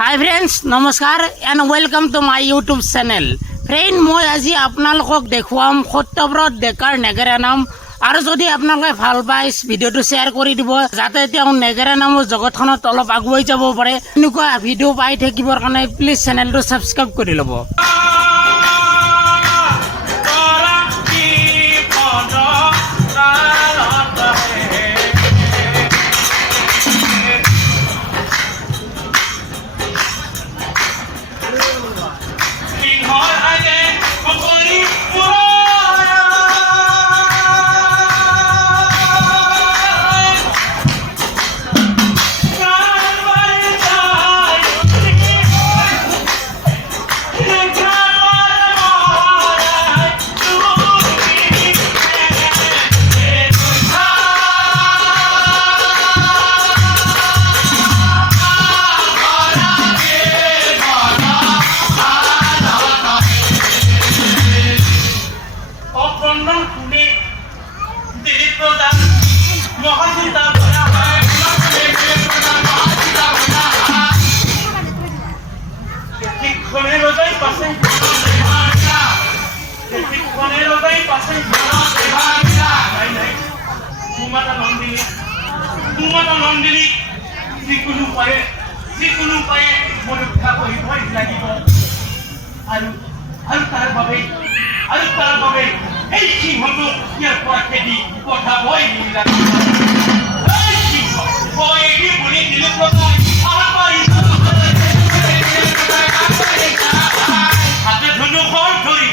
High friends, নমস্কাৰ and welcome to my YouTube channel. Friend, মই আজি আপোনালোকক দেখুৱাম সত্যব্ৰত ডেকাৰ নেগেৰা নাম। আৰু যদি আপোনালোকে ভাল পায় ভিডিঅ'টো শ্বেয়াৰ কৰি দিব, যাতে তেওঁ নেগেৰা নামৰ জগতখনত অলপ আগুৱাই যাব পাৰে। এনেকুৱা ভিডিঅ' পাই থাকিবৰ কাৰণে প্লিজ চেনেলটো ছাবস্ক্ৰাইব কৰি ল'ব। যিকোনো উপায়ে মই ৰক্ষা কৰিবই লাগিব। আৰু তাৰ বাবে এই সিংহটোক ইয়াৰ পৰা খেদি পঠাবই লাগিব। এই সিংহ মই এটি বুলি দিলো প্ৰকাশ হাতে ধনুখন ধৰি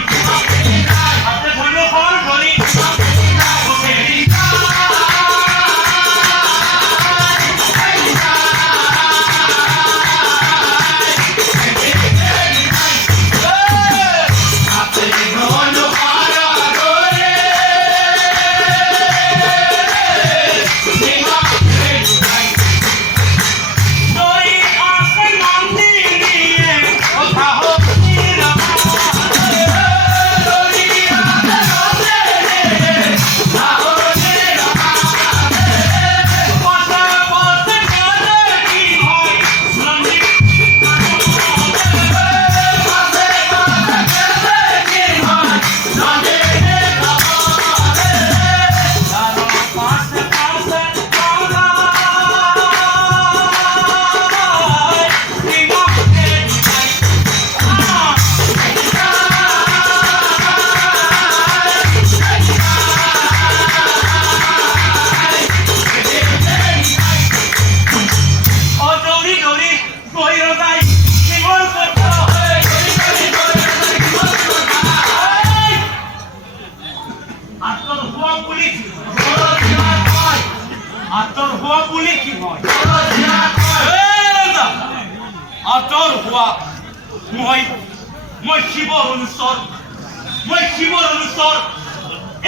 মই শিৱৰ অনুচৰ।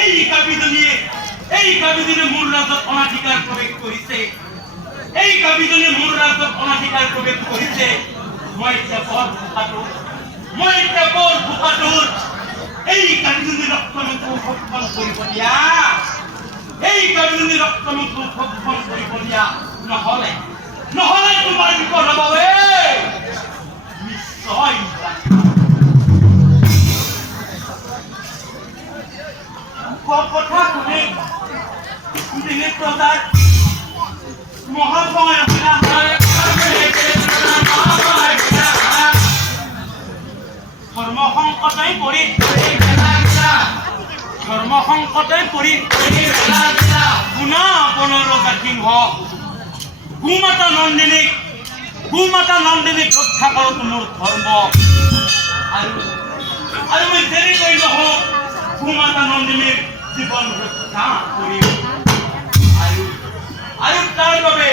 এই কাবিজনীয়ে মোৰ ৰাজ্যত অনাধিকাৰ প্ৰৱেশ কৰিছে। মই এতিয়া বৰ ভোকাতুৰ। এই কাবিজনীৰ ৰক্তমুখ ভক্ষণ কৰিব দিয়া। নহলে তোমাৰ বিপদ হ'ব। কথা শুনে দিলীপ প্ৰসাদ মহাশয় ধৰ্ম সংকটে পৰি পুনা বনৰজা সিংহ গোমাতা নন্দিনীক ৰক্ষা কৰাটো মোৰ ধৰ্ম। আৰু মই দেৰি কৰি নহওক গোমাতা নন্দিনীৰ জীৱন ৰক্ষা কৰিম। আৰু তাৰ বাবে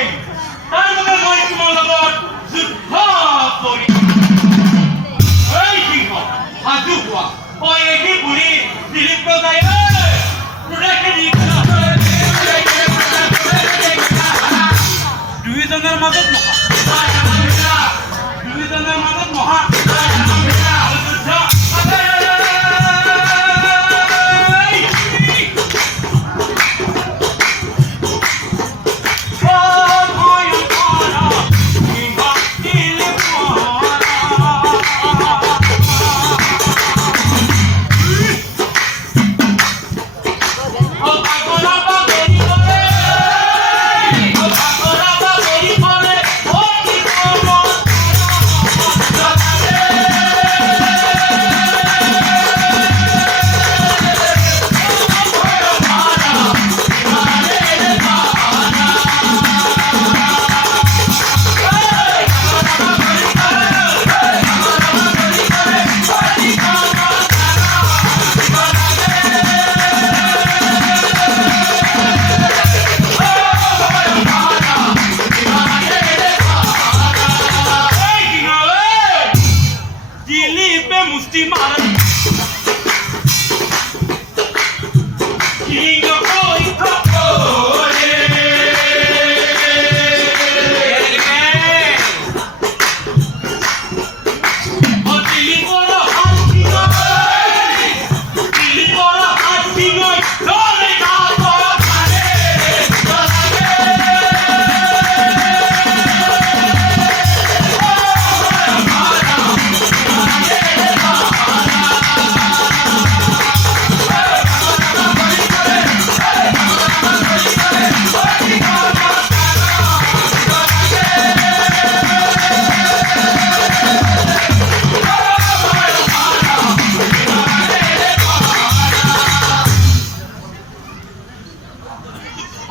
মই তোমাৰ লগত যুদ্ধ কৰিম। এই সিংহ সাজু হোৱা। বুঢ়ী দিলীপ প্ৰজাই দুয়োজনৰ মাজত মহা মুক্তি মাৰ King of Boy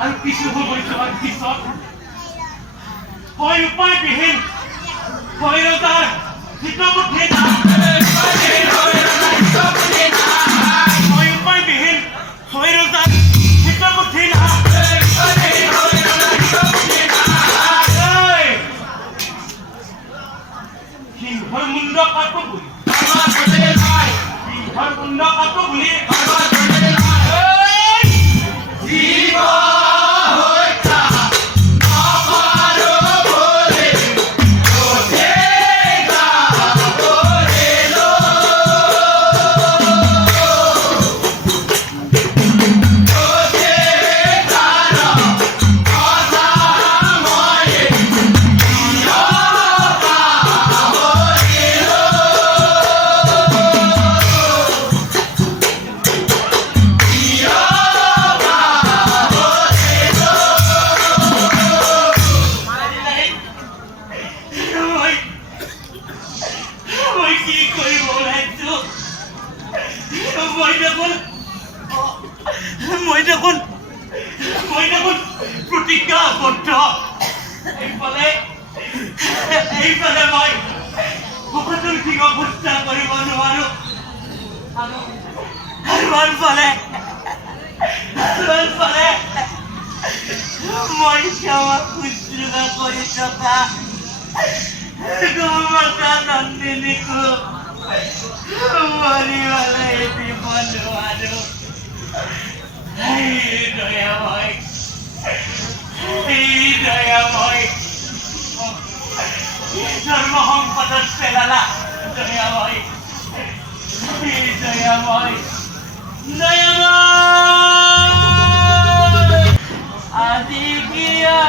আৰু কিছু ভৱিষ্যত পিছত হয় উপায় বিহীন ভৈৰৱতাৰ হিতবুদ্ধি হয় উপায় বিহীন ভৈৰৱতাৰ হিতবুদ্ধি সিংহৰ মুণ্ড কাটো বুলি সিংহৰ মুণ্ড কাটো বুলি মই দেখোন প্ৰতিজ্ঞাবদ্ধ এইফালে মই সকলোৰ সিংহ হত্যা কৰিব নোৱাৰো আৰু আনফালে মই সেৱা শুশ্ৰূষা কৰি থকা গৌমাতা নন্দিনীকো মাৰিবলৈ দিব নোৱাৰো দয়াময় ধৰ্ম সম্পদত পেলালা দয়াময় আজি কিয়া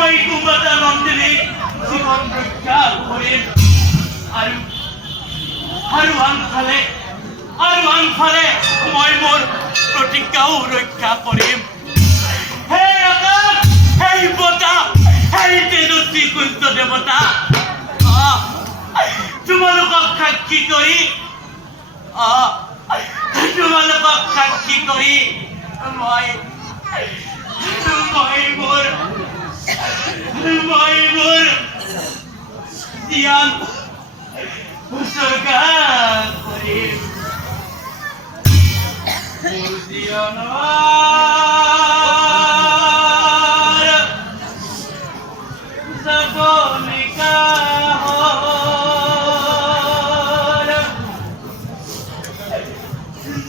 মই কুমাতা নন্দিনী জীৱন ৰক্ষা কৰিম আৰু আনফালে মই মোৰ প্ৰতিজ্ঞাও ৰক্ষা কৰিম। হে আকাশ, হে বতাহ, হে তেজস্বী সূৰ্য দেৱতা, সাক্ষী কৰি তোমালোকক সাক্ষী কৰি মই মোৰ জ্ঞান উৎসৰ্গা কৰিম মোৰ জ্ঞানৰ জীৱনিকা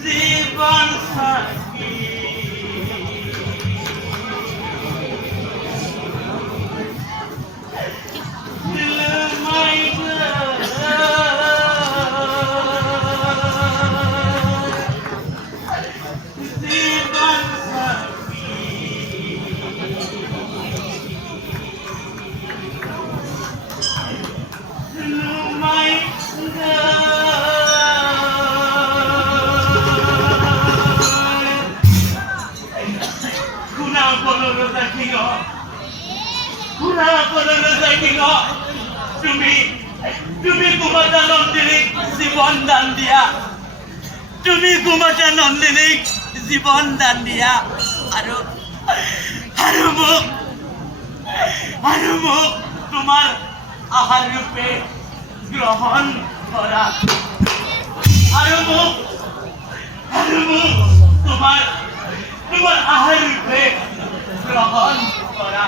জীবন সাক্ষী তুমি কুমাতা নন্দিনীক জীৱন দান দিয়া তুমি কুমাতা নন্দিনীক জীৱন দান দিয়া আৰু মোক তোমাৰ আহাৰ ৰূপে গ্ৰহণ কৰা আৰু মোক তোমাৰ আহাৰ ৰূপে গ্ৰহণ কৰা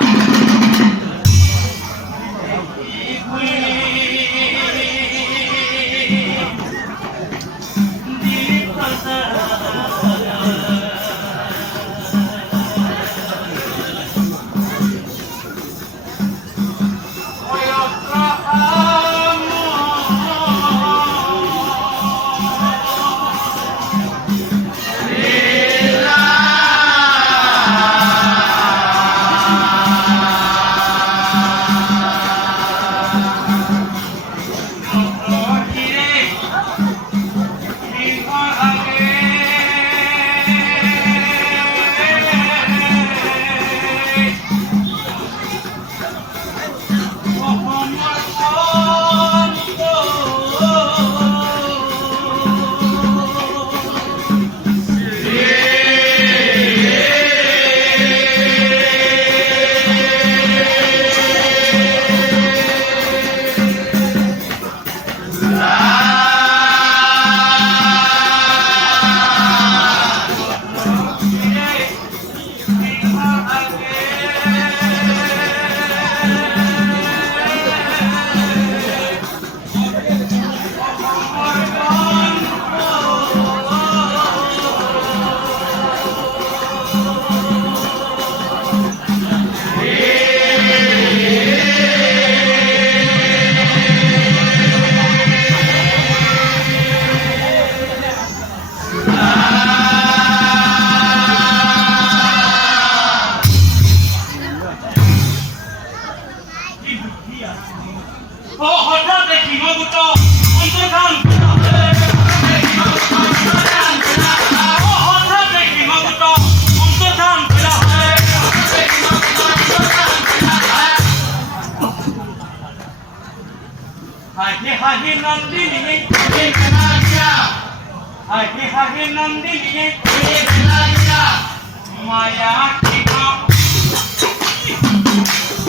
হঠাৎ হিমগুট অন্তর্ধান হাহি নন্দিনী মায়া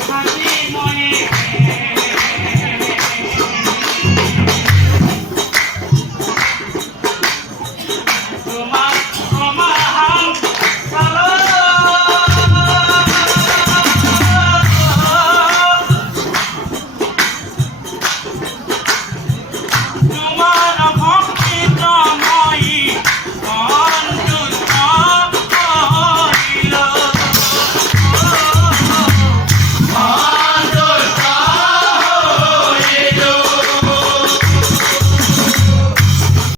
হাহি মনে